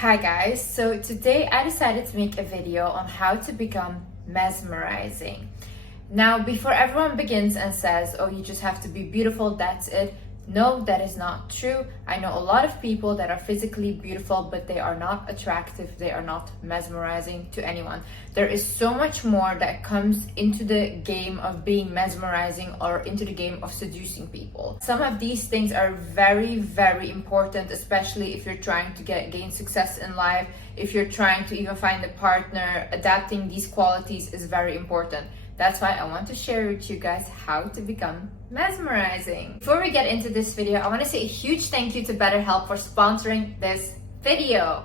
Hi guys, so today I decided to make a video on how to become mesmerizing. Now, before everyone begins and says, oh, you just have to be beautiful, that's it. No, that is not true. I know a lot of people that are physically beautiful, but they are not attractive, they are not mesmerizing to anyone. There is so much more that comes into the game of being mesmerizing or into the game of seducing people. Some of these things are very, very important, especially if you're trying to gain success in life, if you're trying to even find a partner. Adapting these qualities is very important. That's why I want to share with you guys how to become mesmerizing. Before we get into this video, I want to say a huge thank you to BetterHelp for sponsoring this video.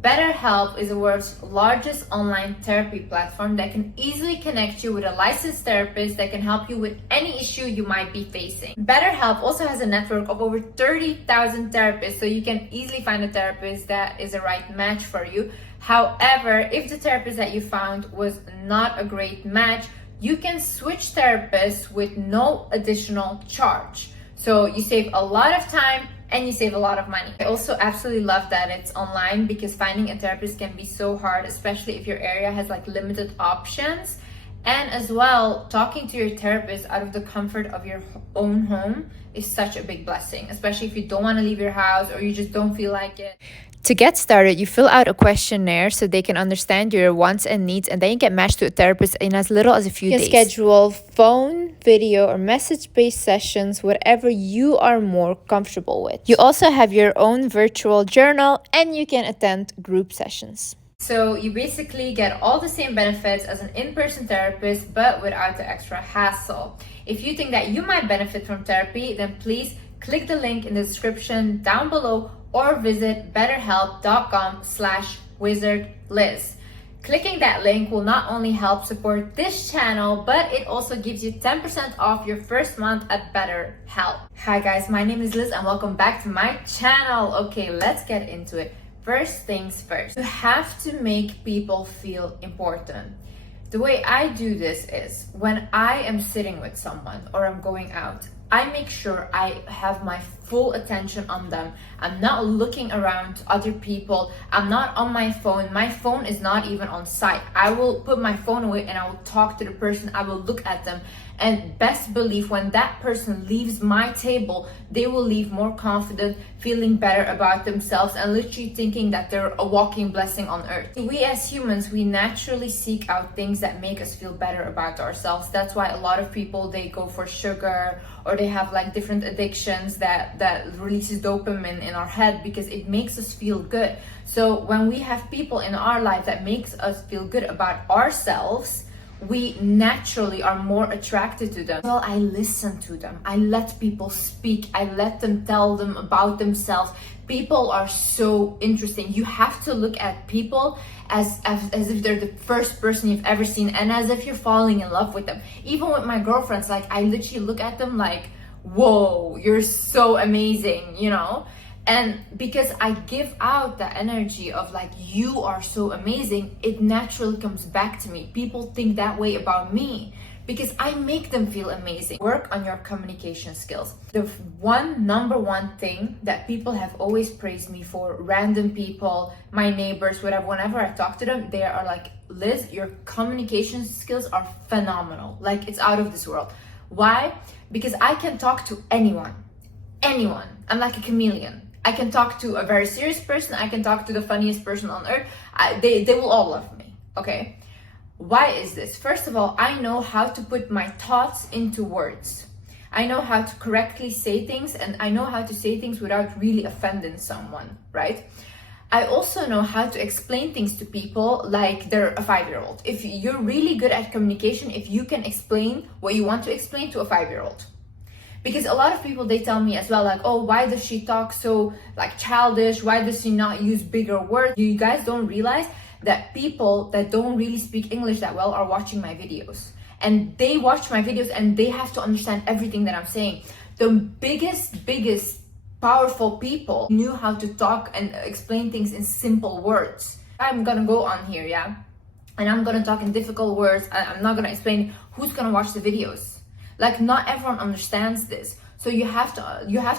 BetterHelp is the world's largest online therapy platform that can easily connect you with a licensed therapist that can help you with any issue you might be facing. BetterHelp also has a network of over 30,000 therapists, so you can easily find a therapist that is the right match for you. However, if the therapist that you found was not a great match, you can switch therapists with no additional charge. So you save a lot of time and you save a lot of money. I also absolutely love that it's online, because finding a therapist can be so hard, especially if your area has like limited options. And as well, talking to your therapist out of the comfort of your own home is such a big blessing, especially if you don't want to leave your house or you just don't feel like it. To get started, you fill out a questionnaire so they can understand your wants and needs, and then you get matched to a therapist in as little as a few days. You can schedule phone, video, or message-based sessions, whatever you are more comfortable with. You also have your own virtual journal, and you can attend group sessions. So you basically get all the same benefits as an in-person therapist, but without the extra hassle. If you think that you might benefit from therapy, then please click the link in the description down below or visit betterhelp.com/wizardliz. Clicking that link will not only help support this channel, but it also gives you 10% off your first month at BetterHelp. Hi guys, my name is Liz and welcome back to my channel. Okay, let's get into it. First things first, you have to make people feel important. The way I do this is when I am sitting with someone or I'm going out, I make sure I have my full attention on them. I'm not looking around to other people. I'm not on my phone. My phone is not even on site. I will put my phone away and I will talk to the person. I will look at them. And best believe when that person leaves my table, they will leave more confident, feeling better about themselves, and literally thinking that they're a walking blessing on earth. We as humans, we naturally seek out things that make us feel better about ourselves. That's why a lot of people, they go for sugar, or they have like different addictions that releases dopamine in our head, because it makes us feel good. So when we have people in our life that makes us feel good about ourselves, we naturally are more attracted to them. Well, I listen to them. I let people speak. I let them tell them about themselves. People are so interesting. You have to look at people as if they're the first person you've ever seen, and as if you're falling in love with them. Even with my girlfriends, like I literally look at them like, whoa, you're so amazing, you know? And because I give out the energy of like, you are so amazing, it naturally comes back to me. People think that way about me because I make them feel amazing. Work on your communication skills. The number one thing that people have always praised me for, random people, my neighbors, whatever, whenever I talk to them, they are like, Liz, your communication skills are phenomenal. Like, it's out of this world. Why? Because I can talk to anyone. I'm like a chameleon. I can talk to a very serious person. I can talk to the funniest person on earth. They will all love me, okay? Why is this? First of all, I know how to put my thoughts into words. I know how to correctly say things, and I know how to say things without really offending someone, right? I also know how to explain things to people like they're a 5-year-old. If you're really good at communication, if you can explain what you want to explain to a 5-year-old. Because a lot of people, they tell me as well, like, oh, why does she talk so like childish? Why does she not use bigger words? You guys don't realize that people that don't really speak English that well are watching my videos. And they watch my videos and they have to understand everything that I'm saying. The biggest, powerful people knew how to talk and explain things in simple words. I'm gonna go on here, yeah? And I'm gonna talk in difficult words. I'm not gonna explain. Who's gonna watch the videos? Like, not everyone understands this. So you have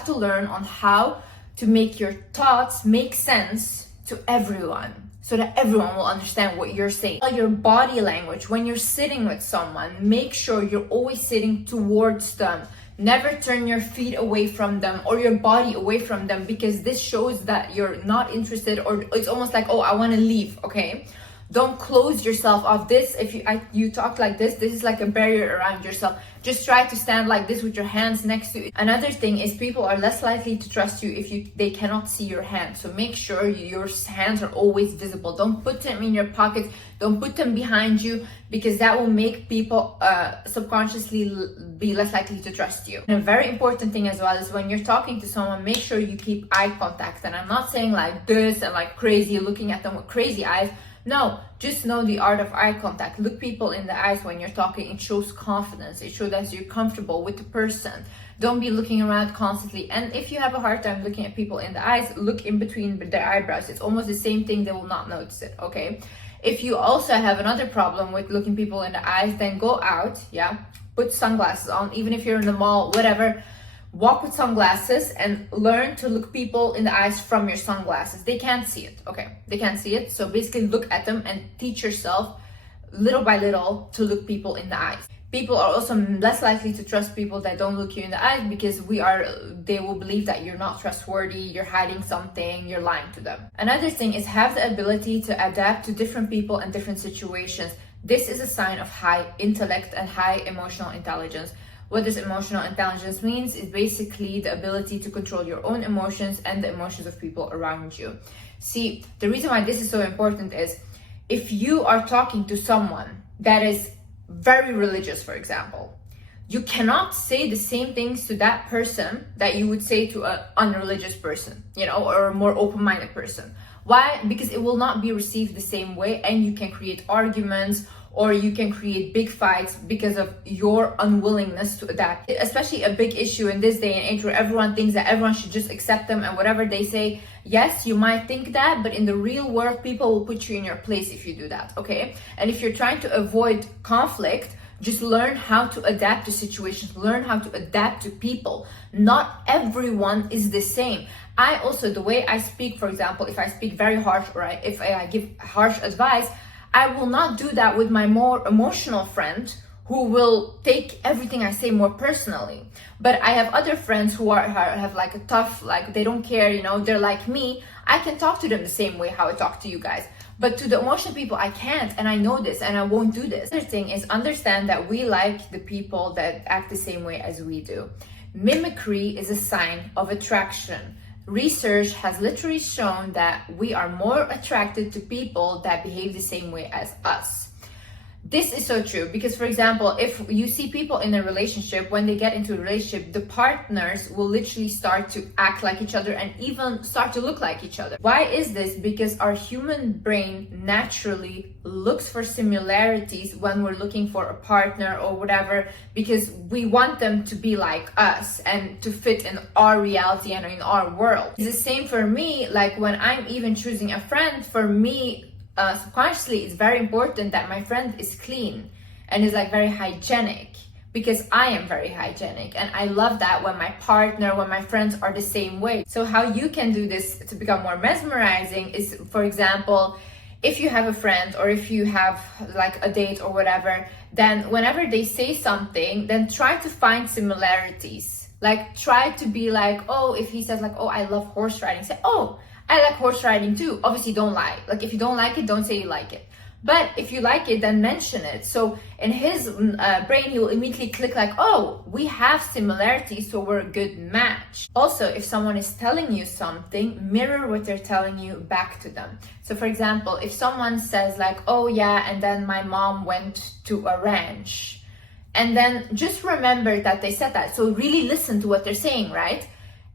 to learn on how to make your thoughts make sense to everyone so that everyone will understand what you're saying. Your body language, when you're sitting with someone, make sure you're always sitting towards them. Never turn your feet away from them or your body away from them, because this shows that you're not interested, or it's almost like, oh, I want to leave, okay? Don't close yourself off. This, if you talk like this is like a barrier around yourself. Just try to stand like this with your hands next to you. Another thing is, people are less likely to trust you if they cannot see your hands. So make sure your hands are always visible. Don't put them in your pockets. Don't put them behind you, because that will make people subconsciously be less likely to trust you. And a very important thing as well is, when you're talking to someone, make sure you keep eye contact. And I'm not saying like this and like crazy, looking at them with crazy eyes. No, just know the art of eye contact. Look people in the eyes when you're talking. It shows confidence. It shows that you're comfortable with the person. Don't be looking around constantly. And if you have a hard time looking at people in the eyes, look in between their eyebrows. It's almost the same thing. They will not notice it, okay? If you also have another problem with looking people in the eyes, then go out, yeah? Put sunglasses on, even if you're in the mall, whatever. Walk with sunglasses and learn to look people in the eyes from your sunglasses. They can't see it, okay? They can't see it. So basically look at them and teach yourself little by little to look people in the eyes. People are also less likely to trust people that don't look you in the eyes, because they will believe that you're not trustworthy, you're hiding something, you're lying to them. Another thing is, have the ability to adapt to different people and different situations. This is a sign of high intellect and high emotional intelligence. What this emotional intelligence means is basically the ability to control your own emotions and the emotions of people around you. See, the reason why this is so important is, if you are talking to someone that is very religious, for example, you cannot say the same things to that person that you would say to an unreligious person, or a more open-minded person. Why? Because it will not be received the same way, and you can create arguments, or you can create big fights because of your unwillingness to adapt. Especially a big issue in this day and age, where everyone thinks that everyone should just accept them and whatever they say. Yes, you might think that, but in the real world, people will put you in your place if you do that, okay? And if you're trying to avoid conflict, just learn how to adapt to situations, learn how to adapt to people. Not everyone is the same. The way I speak, for example, if I speak very harsh, or if I give harsh advice, I will not do that with my more emotional friend who will take everything I say more personally. But I have other friends who have like a tough, like they don't care, they're like me. I can talk to them the same way how I talk to you guys. But to the emotional people, I can't, and I know this, and I won't do this. The other thing is, understand that we like the people that act the same way as we do. Mimicry is a sign of attraction. Research has literally shown that we are more attracted to people that behave the same way as us. This is so true, because, for example, if you see people in a relationship, when they get into a relationship, the partners will literally start to act like each other and even start to look like each other. Why is this? Because our human brain naturally looks for similarities when we're looking for a partner or whatever, because we want them to be like us and to fit in our reality and in our world. It's the same for me. Like when I'm even choosing a friend, for me, subconsciously, it's very important that my friend is clean and is like very hygienic, because I am very hygienic, and I love that when my friends are the same way. So how you can do this to become more mesmerizing is, for example, if you have a friend or if you have like a date or whatever, then whenever they say something, then try to find similarities. Like try to be like, oh, if he says like, oh, I love horse riding, say, oh, I like horse riding too. Obviously, don't lie. Like if you don't like it, don't say you like it. But if you like it, then mention it. So in his brain, he will immediately click like, oh, we have similarities, so we're a good match. Also, if someone is telling you something, mirror what they're telling you back to them. So for example, if someone says like, oh yeah, and then my mom went to a ranch, and then just remember that they said that. So really listen to what they're saying, right?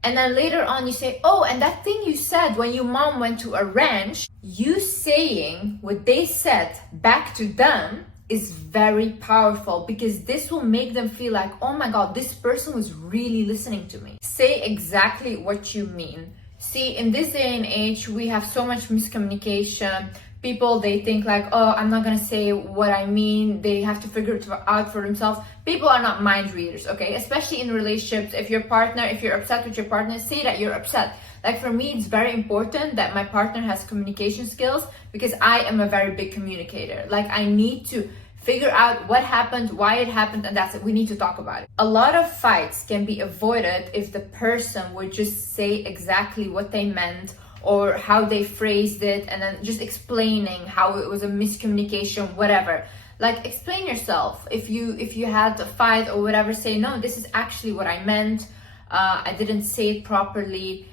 And then later on you say, oh, and that thing you said when your mom went to a ranch, you saying what they said back to them is very powerful, because this will make them feel like, oh my God, this person was really listening to me. Say exactly what you mean. See, in this day and age, we have so much miscommunication. People, they think like, oh, I'm not gonna say what I mean. They have to figure it out for themselves. People are not mind readers, okay? Especially in relationships. If you're upset with your partner, say that you're upset. Like for me, it's very important that my partner has communication skills because I am a very big communicator. Like I need to figure out what happened, why it happened, and that's it. We need to talk about it. A lot of fights can be avoided if the person would just say exactly what they meant or how they phrased it, and then just explaining how it was a miscommunication, whatever. Like explain yourself. If you had a fight or whatever, say, no, this is actually what I meant. I didn't say it properly.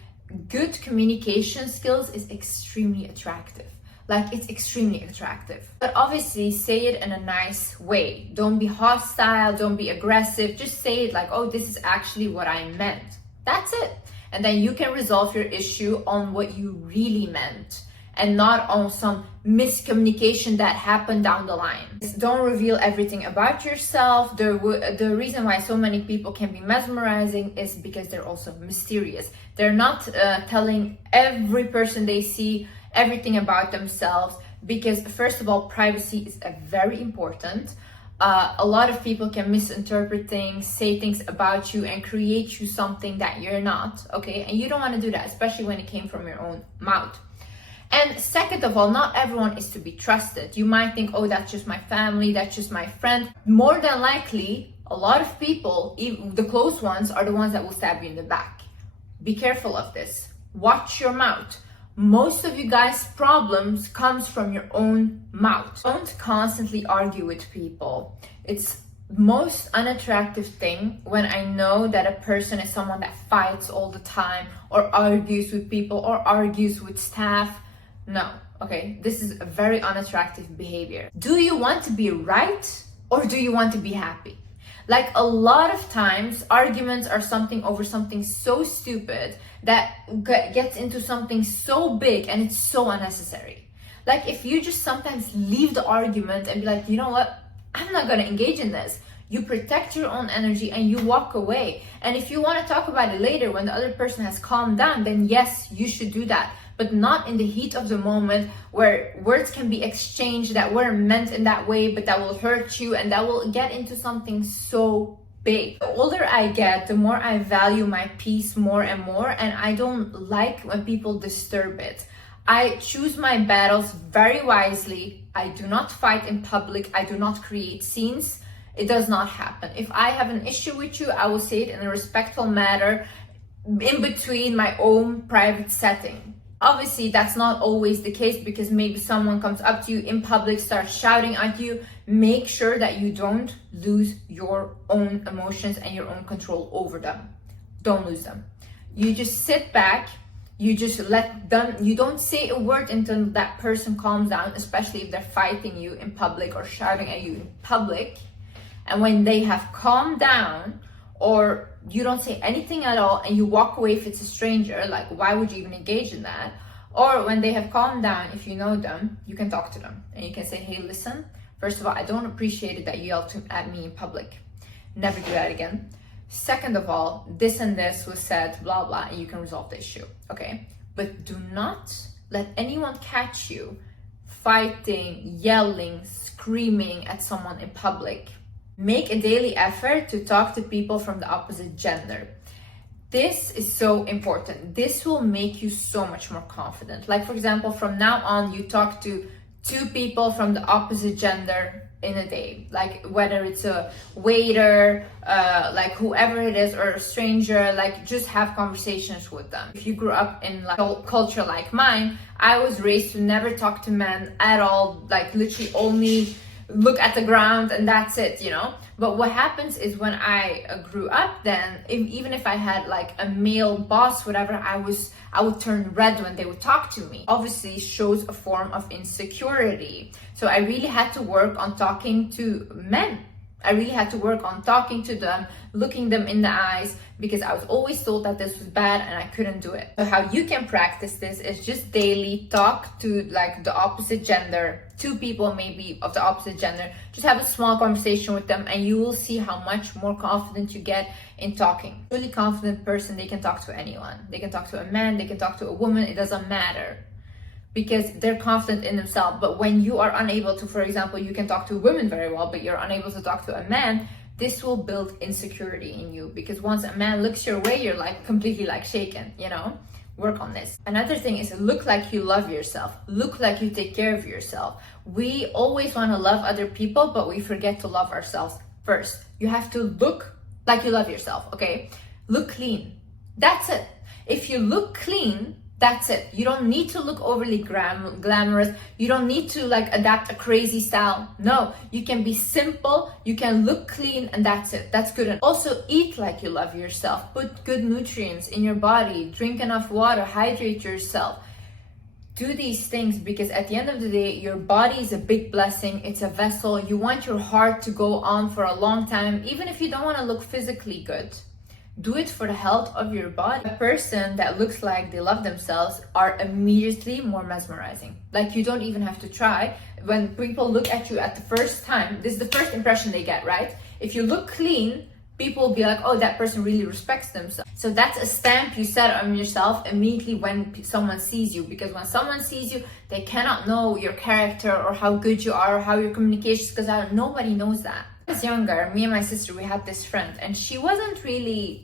Good communication skills is extremely attractive. Like it's extremely attractive. But obviously say it in a nice way. Don't be hostile, don't be aggressive. Just say it like, oh, this is actually what I meant. That's it. And then you can resolve your issue on what you really meant and not on some miscommunication that happened down the line. Don't reveal everything about yourself. The reason why so many people can be mesmerizing is because they're also mysterious. They're not telling every person they see everything about themselves, because first of all, privacy is very important. A lot of people can misinterpret things, say things about you, and create you something that you're not, okay? And you don't want to do that, especially when it came from your own mouth. And second of all, not everyone is to be trusted. You might think, oh, that's just my family, that's just my friend. More than likely, a lot of people, even the close ones, are the ones that will stab you in the back. Be careful of this. Watch your mouth. Most of you guys' problems comes from your own mouth. Don't constantly argue with people. It's most unattractive thing when I know that a person is someone that fights all the time or argues with people or argues with staff. No, okay, this is a very unattractive behavior. Do you want to be right or do you want to be happy? Like a lot of times arguments are something over something so stupid that gets into something so big and it's so unnecessary. Like if you just sometimes leave the argument and be like, you know what, I'm not gonna engage in this. You protect your own energy and you walk away. And if you want to talk about it later when the other person has calmed down, then yes, you should do that. But not in the heat of the moment where words can be exchanged that weren't meant in that way, but that will hurt you and that will get into something so big. The older I get, the more I value my peace more and more, and I don't like when people disturb it. I choose my battles very wisely. I do not fight in public. I do not create scenes. It does not happen. If I have an issue with you, I will say it in a respectful manner in between my own private setting. Obviously, that's not always the case because maybe someone comes up to you in public, starts shouting at you. Make sure that you don't lose your own emotions and your own control over them. Don't lose them. You just sit back, you just let them, you don't say a word until that person calms down, especially if they're fighting you in public or shouting at you in public. And when they have calmed down, or you don't say anything at all and you walk away if it's a stranger, like why would you even engage in that? Or when they have calmed down, if you know them, you can talk to them and you can say, hey, listen, first of all, I don't appreciate it that you yelled at me in public. Never do that again. Second of all, this and this was said, blah, blah, and you can resolve the issue, okay? But do not let anyone catch you fighting, yelling, screaming at someone in public. Make a daily effort to talk to people from the opposite gender. This is so important. This will make you so much more confident. Like for example, from now on, you talk to 2 people from the opposite gender in a day. Like whether it's a waiter, like whoever it is, or a stranger, like just have conversations with them. If you grew up in like a culture like mine, I was raised to never talk to men at all, like literally only look at the ground and that's it, you know. But what happens is when I grew up, then even if I had like a male boss, whatever, I would turn red when they would talk to me. Obviously shows a form of insecurity. So I really had to work on talking to men. I really had to work on talking to them, looking them in the eyes, because I was always told that this was bad and I couldn't do it. So how you can practice this is just daily talk to like the opposite gender, 2 people maybe of the opposite gender. Just have a small conversation with them and you will see how much more confident you get in talking. A really confident person, they can talk to anyone. They can talk to a man, they can talk to a woman, it doesn't matter, because they're confident in themselves. But when you are unable to, for example, you can talk to women very well, but you're unable to talk to a man, this will build insecurity in you, because once a man looks your way, you're like completely like shaken, you know? work on this. Another thing is look like you love yourself. Look like you take care of yourself. We always want to love other people, but we forget to love ourselves first. You have to look like you love yourself, okay? Look clean. That's it. If you look clean, that's it. You don't need to look overly glamorous. You don't need to like adapt a crazy style. No, you can be simple. You can look clean, and that's it. That's good. And also eat like you love yourself. Put good nutrients in your body. Drink enough water. Hydrate yourself. Do these things because at the end of the day, your body is a big blessing. It's a vessel. You want your heart to go on for a long time, even if you don't want to look physically good. Do it for the health of your body. A person that looks like they love themselves are immediately more mesmerizing. Like you don't even have to try. When people look at you at the first time, this is the first impression they get, right? If you look clean, people will be like, oh, that person really respects themselves. So that's a stamp you set on yourself immediately when someone sees you. Because when someone sees you, they cannot know your character or how good you are or how your communication is, because nobody knows that. When I was younger, me and my sister, we had this friend, and she wasn't really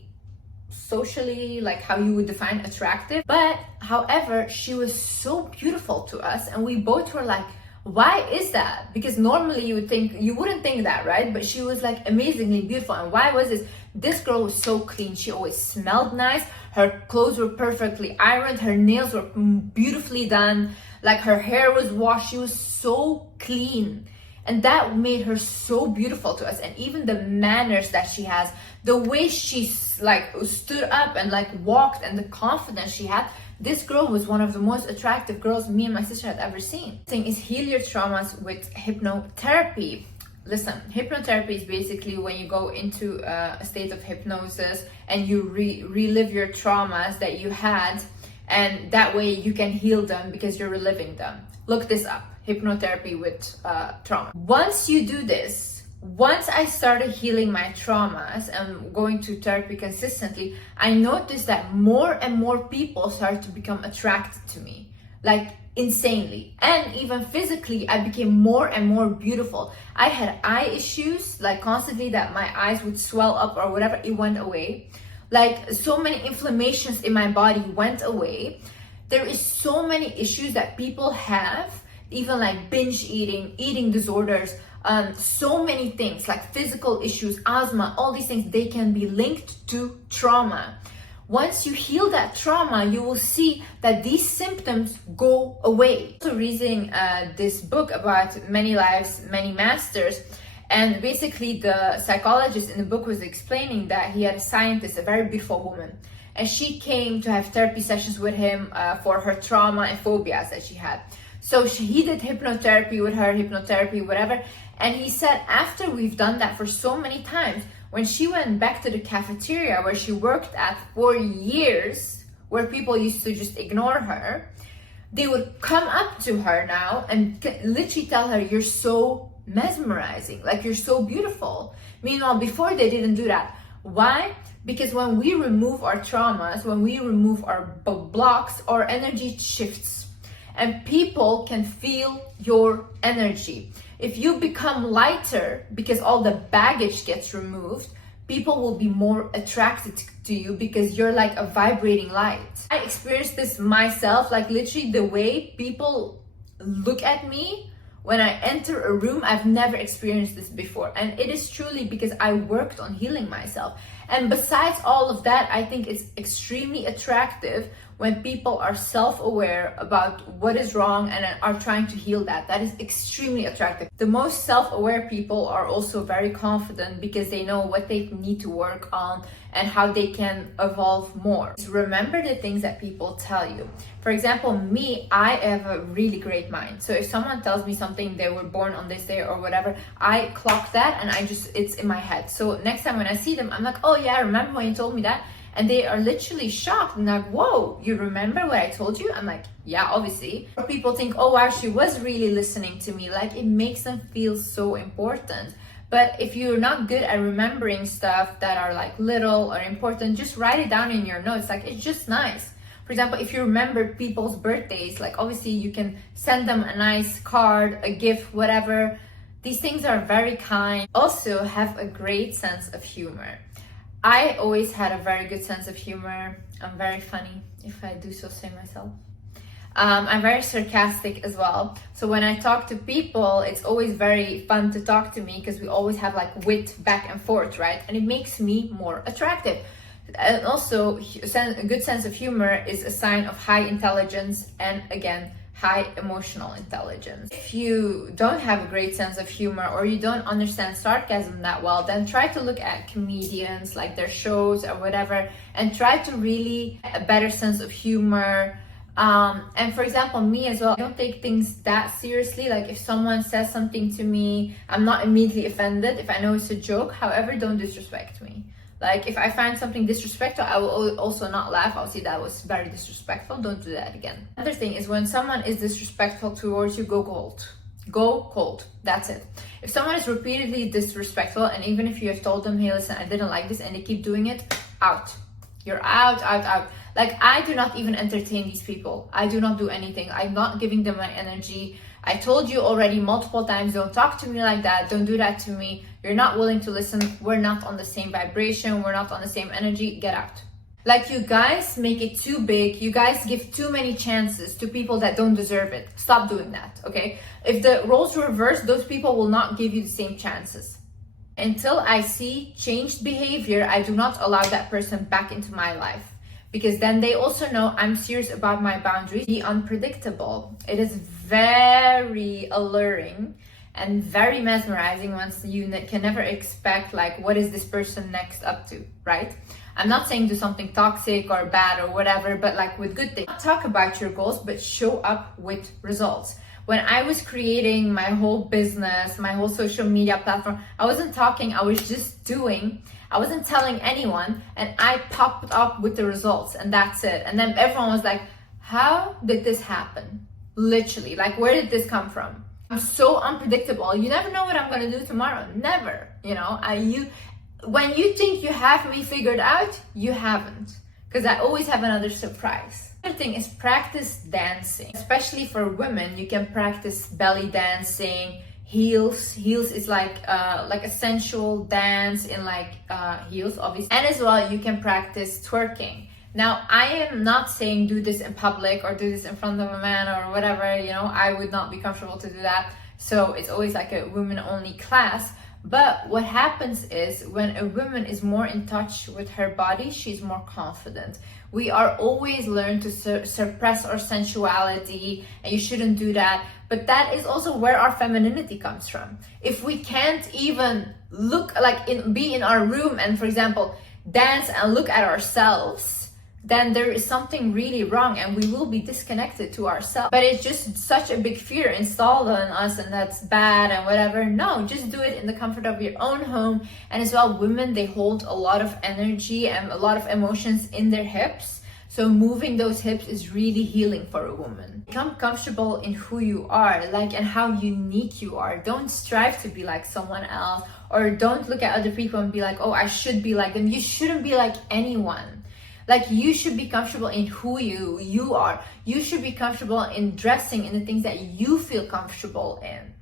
socially like how you would define attractive, but however, she was so beautiful to us, and we both were like, why is that? Because normally you wouldn't think that, right? But she was like amazingly beautiful. And why was this girl was so clean. She always smelled nice. Her clothes were perfectly ironed. Her nails were beautifully done. Like her hair was washed. She was so clean. And that made her so beautiful to us. And even the manners that she has, the way she like stood up and like walked, and the confidence she had, this girl was one of the most attractive girls me and my sister had ever seen. The thing is, heal your traumas with hypnotherapy. Listen, hypnotherapy is basically when you go into a state of hypnosis and you relive your traumas that you had, and that way you can heal them because you're reliving them. Look this up. Hypnotherapy with trauma. Once you do this, once I started healing my traumas and going to therapy consistently, I noticed that more and more people started to become attracted to me, like insanely. And even physically, I became more and more beautiful. I had eye issues, like constantly that my eyes would swell up or whatever, it went away. Like so many inflammations in my body went away. There is so many issues that people have, even like binge eating, eating disorders, so many things like physical issues, asthma, all these things, they can be linked to trauma. Once you heal that trauma, you will see that these symptoms go away. So reading this book about many lives, many masters, and basically the psychologist in the book was explaining that he had a scientist, a very beautiful woman, and she came to have therapy sessions with him for her trauma and phobias that she had. So he did hypnotherapy with her, whatever. And he said after we've done that for so many times, when she went back to the cafeteria where she worked at for years, where people used to just ignore her, they would come up to her now and literally tell her, you're so mesmerizing, like you're so beautiful. Meanwhile, before they didn't do that. Why? Because when we remove our traumas, when we remove our blocks, our energy shifts. And people can feel your energy. If you become lighter because all the baggage gets removed, people will be more attracted to you because you're like a vibrating light. I experienced this myself, like literally the way people look at me when I enter a room, I've never experienced this before. And it is truly because I worked on healing myself. And besides all of that, I think it's extremely attractive when people are self-aware about what is wrong and are trying to heal that. That is extremely attractive. The most self-aware people are also very confident because they know what they need to work on and how they can evolve more. Remember the things that people tell you. For example, me, I have a really great mind. So if someone tells me something, they were born on this day or whatever, I clock that and it's in my head. So next time when I see them, I'm like, oh yeah, I remember when you told me that. And they are literally shocked and like, whoa, you remember what I told you? I'm like, yeah, obviously. Or people think, oh wow, she was really listening to me. Like it makes them feel so important. But if you're not good at remembering stuff that are like little or important, just write it down in your notes. Like it's just nice. For example, if you remember people's birthdays, like obviously you can send them a nice card, a gift, whatever. These things are very kind. Also have a great sense of humor. I always had a very good sense of humor. I'm very funny, if I do so say myself. I'm very sarcastic as well. So when I talk to people, it's always very fun to talk to me because we always have like wit back and forth, right? And it makes me more attractive. And also, a good sense of humor is a sign of high intelligence and, again, high emotional intelligence. If you don't have a great sense of humor or you don't understand sarcasm that well, then try to look at comedians, like their shows or whatever, and try to really have a better sense of humor. And for example, me as well, I don't take things that seriously. Like if someone says something to me, I'm not immediately offended if I know it's a joke. However, don't disrespect me. Like if I find something disrespectful, I will also not laugh. I'll say that was very disrespectful. Don't do that again. Another thing is when someone is disrespectful towards you, go cold. Go cold. That's it. If someone is repeatedly disrespectful, and even if you have told them, hey, listen, I didn't like this, and they keep doing it, out. You're out, out, out. Like I do not even entertain these people. I do not do anything. I'm not giving them my energy. I told you already multiple times, don't talk to me like that. Don't do that to me. You're not willing to listen. We're not on the same vibration. We're not on the same energy. Get out. Like you guys make it too big. You guys give too many chances to people that don't deserve it. Stop doing that, okay? If the roles reverse, those people will not give you the same chances. Until I see changed behavior, I do not allow that person back into my life. Because then they also know I'm serious about my boundaries. Be unpredictable. It is very alluring and very mesmerizing once you can never expect like what is this person next up to, right? I'm not saying do something toxic or bad or whatever, but like with good things. Talk about your goals, but show up with results. When I was creating my whole business, my whole social media platform, I wasn't talking, I was just doing. I wasn't telling anyone, and I popped up with the results, and that's it. And then everyone was like, how did this happen? Literally, like, where did this come from? I'm so unpredictable. You never know what I'm gonna do tomorrow. Never, you know. When you think you have me figured out, you haven't, because I always have another surprise. Another thing is practice dancing, especially for women. You can practice belly dancing. Heels is like a sensual dance in like heels, obviously. And as well, you can practice twerking. Now, I am not saying do this in public or do this in front of a man or whatever, you know, I would not be comfortable to do that. So it's always like a women only class. But what happens is when a woman is more in touch with her body, she's more confident. We are always learned to suppress our sensuality, and you shouldn't do that. But that is also where our femininity comes from. If we can't even look be in our room and, for example, dance and look at ourselves, then there is something really wrong and we will be disconnected to ourselves. But it's just such a big fear installed on us, and that's bad and whatever. No, just do it in the comfort of your own home. And as well, women, they hold a lot of energy and a lot of emotions in their hips. So moving those hips is really healing for a woman. Become comfortable in who you are, and how unique you are. Don't strive to be like someone else, or don't look at other people and be like, oh, I should be like them. You shouldn't be like anyone. Like, you should be comfortable in who you are. You should be comfortable in dressing in the things that you feel comfortable in.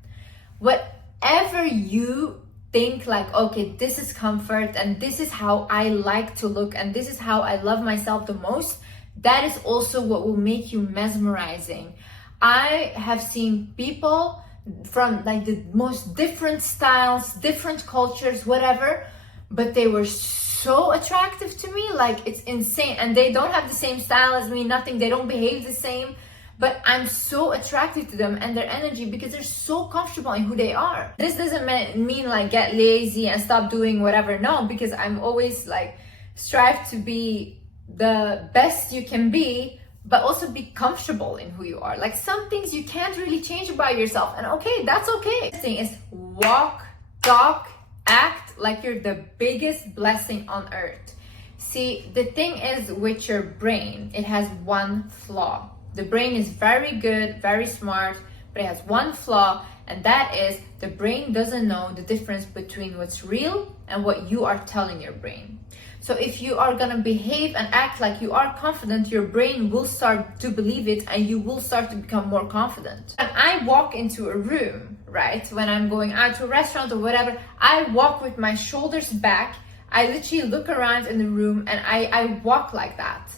Whatever you think like, okay, this is comfort and this is how I like to look and this is how I love myself the most, that is also what will make you mesmerizing. I have seen people from like the most different styles, different cultures, whatever, but they were so attractive to me, like it's insane. And they don't have the same style as me, nothing, they don't behave the same, but I'm so attracted to them and their energy because they're so comfortable in who they are. This doesn't mean like get lazy and stop doing whatever, no, because I'm always like strive to be the best you can be, but also be comfortable in who you are. Like some things you can't really change about yourself, and okay, that's okay. The thing is, walk, talk, act like you're the biggest blessing on earth. See, the thing is with your brain, it has one flaw. The brain is very good, very smart, but it has one flaw, and that is the brain doesn't know the difference between what's real and what you are telling your brain. So if you are gonna behave and act like you are confident, your brain will start to believe it and you will start to become more confident. When I walk into a room, right, when I'm going out to a restaurant or whatever, I walk with my shoulders back. I literally look around in the room and I walk like that.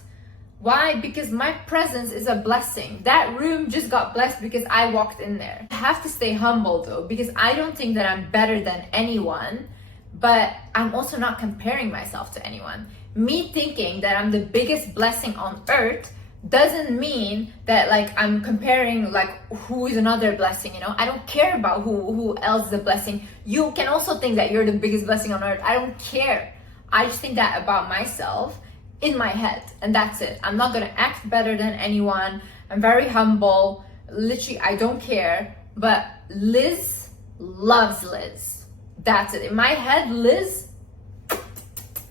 Why? Because my presence is a blessing. That room just got blessed because I walked in there. I have to stay humble though, because I don't think that I'm better than anyone, but I'm also not comparing myself to anyone. Me thinking that I'm the biggest blessing on earth doesn't mean that like I'm comparing like who is another blessing, you know? I don't care about who else is a blessing. You can also think that you're the biggest blessing on earth. I don't care. I just think that about myself in my head, and that's it. I'm not gonna act better than anyone. I'm very humble. Literally, I don't care. But Liz loves Liz. That's it. In my head, Liz,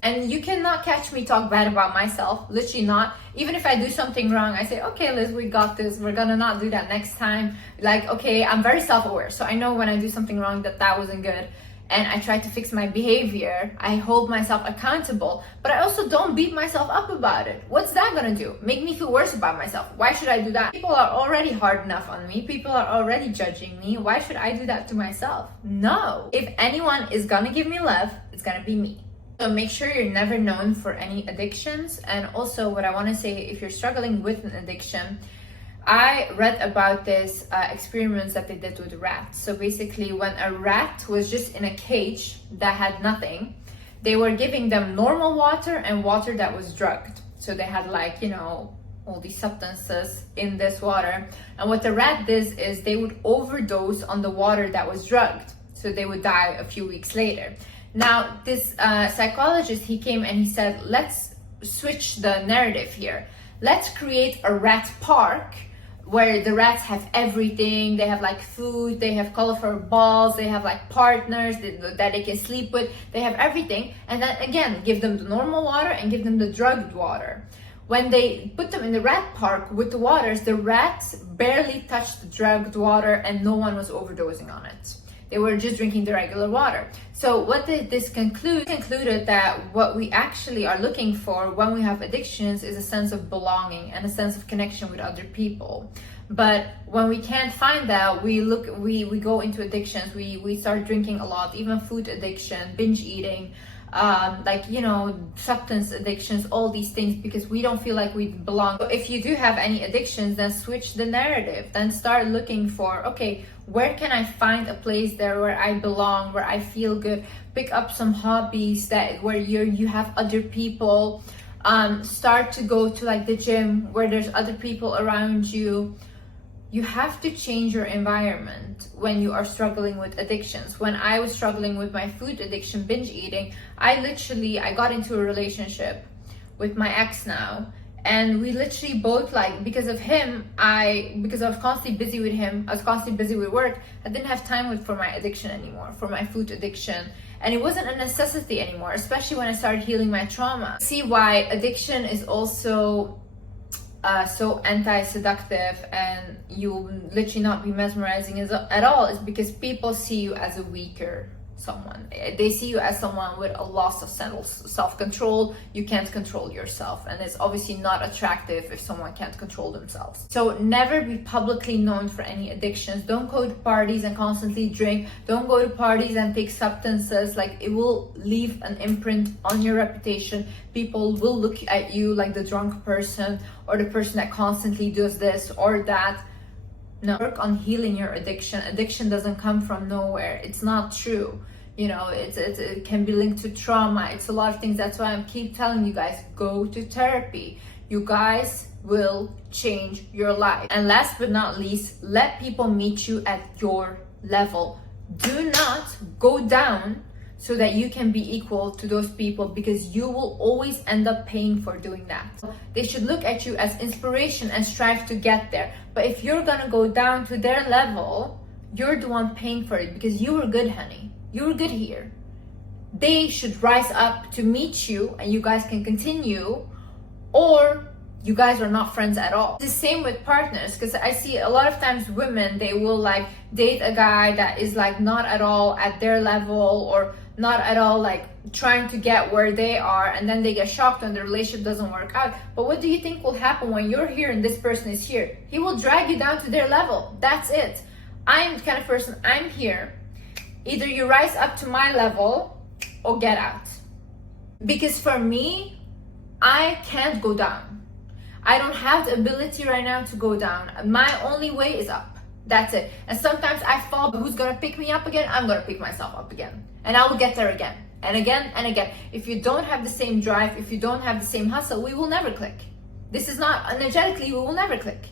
and you cannot catch me talk bad about myself. Literally not. Even if I do something wrong, I say, okay, Liz, we got this. We're gonna not do that next time. Like, okay, I'm very self-aware. So I know when I do something wrong that wasn't good. And I try to fix my behavior. I hold myself accountable, but I also don't beat myself up about it. What's that gonna do? Make me feel worse about myself. Why should I do that? People are already hard enough on me. People are already judging me. Why should I do that to myself? No. If anyone is gonna give me love, it's gonna be me. So make sure you're never known for any addictions. And also what I wanna say, if you're struggling with an addiction, I read about this experiments that they did with rats. So basically, when a rat was just in a cage that had nothing, they were giving them normal water and water that was drugged. So they had like, you know, all these substances in this water. And what the rat did is they would overdose on the water that was drugged. So they would die a few weeks later. Now, this psychologist, he came and he said, let's switch the narrative here. Let's create a rat park where the rats have everything. They have like food, they have colorful balls, they have like partners that they can sleep with, they have everything. And then again, give them the normal water and give them the drugged water. When they put them in the rat park with the waters, the rats barely touched the drugged water and no one was overdosing on it. They were just drinking the regular water. So what did this conclude? It concluded that what we actually are looking for when we have addictions is a sense of belonging and a sense of connection with other people. But when we can't find that, we go into addictions. We start drinking a lot, even food addiction, binge eating, like, you know, substance addictions, all these things, because we don't feel like we belong. So if you do have any addictions, then switch the narrative. Then start looking for, okay, where can I find a place there where I belong, where I feel good? Pick up some hobbies where you have other people. Start to go to like the gym where there's other people around you. You have to change your environment when you are struggling with addictions. When I was struggling with my food addiction, binge eating, I got into a relationship with my ex now. And we literally both, like, because of him, because I was constantly busy with him, I was constantly busy with work, I didn't have time for my addiction anymore, for my food addiction. And it wasn't a necessity anymore, especially when I started healing my trauma. See why addiction is also so anti-seductive and you will literally not be mesmerizing at all, is because people see you as a weaker someone. They see you as someone with a loss of self-control. You can't control yourself, and it's obviously not attractive if someone can't control themselves. So never be publicly known for any addictions. Don't go to parties and constantly drink. Don't go to parties and take substances. Like, it will leave an imprint on your reputation. People will look at you like the drunk person or the person that constantly does this or that. No, work on healing your addiction. Addiction doesn't come from nowhere. It's not true. You know, it can be linked to trauma. It's a lot of things. That's why I keep telling you guys, go to therapy. You guys will change your life. And last but not least, let people meet you at your level. Do not go down so that you can be equal to those people, because you will always end up paying for doing that. They should look at you as inspiration and strive to get there. But if you're gonna go down to their level, you're the one paying for it, because you were good, honey. You were good here. They should rise up to meet you and you guys can continue, or you guys are not friends at all. It's the same with partners, because I see a lot of times women, they will like date a guy that is like not at all at their level, or not at all like trying to get where they are, and then they get shocked when the relationship doesn't work out. But what do you think will happen when you're here and this person is here? He will drag you down to their level. That's it. I'm the kind of person, I'm here. Either you rise up to my level or get out. Because for me, I can't go down. I don't have the ability right now to go down. My only way is up. That's it. And sometimes I fall, but who's gonna pick me up again? I'm gonna pick myself up again. And I will get there again and again and again. If you don't have the same drive, if you don't have the same hustle, we will never click. This is not energetically, we will never click.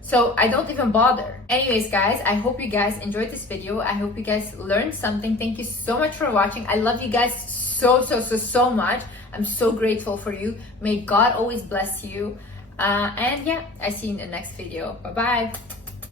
So I don't even bother. Anyways, guys, I hope you guys enjoyed this video. I hope you guys learned something. Thank you so much for watching. I love you guys so much. I'm so grateful for you. May God always bless you. And yeah, I see you in the next video. Bye bye.